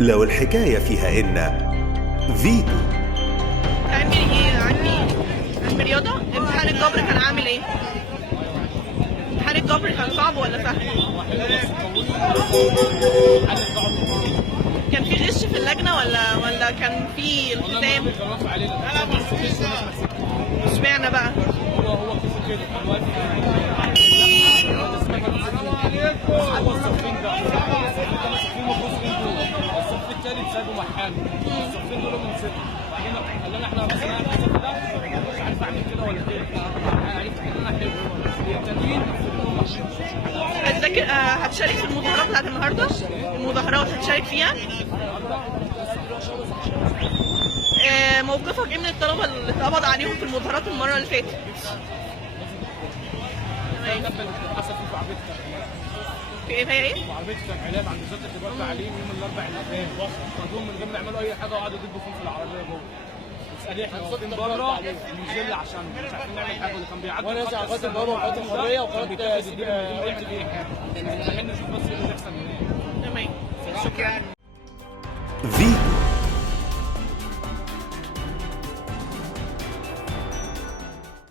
لو الحكاية فيها إن فيتو. علمي رياضة. امتحان الجبر كان عامل ايه؟ امتحان الجبر كان صعب ولا سهل؟ كان في غش في اللجنة ولا كان في التزام؟ اشمعنى بقى؟ هو كده كده كان واقف هو الصفين ده الصف الثالث سابه محامي الصفين دول من ستة بعدين قال لنا احنا مثلا الصف ده مش عارف اعمل كده ولا كده عرفت ان انا حلو التانيين هتذاكر هتشارك في المظاهرات بتاعت النهارده؟ المظاهرات هتشارك فيها؟ موقفك ايه من الطلبة اللي اتقبض عليهم في المظاهرات المرة اللي فاتت؟ في ايه هي ايه؟ عربيتي كان علاج عند وزاره التجاره تعليم يوم الاربعاء اللي فات خدوهم من غير ما يعملوا اي حاجه وقعدوا يدبوا فيهم في العربيه جوه. اسالي احنا واقفين بره نزل عشان مش عارفين نعمل حاجه واللي كان بيعدي وانا لسه قناه البابا وقناه الحريه وقناه قلت ايه احنا نشوف بس ايه اللي بيحصل هناك. تمام شكرا. فيتو.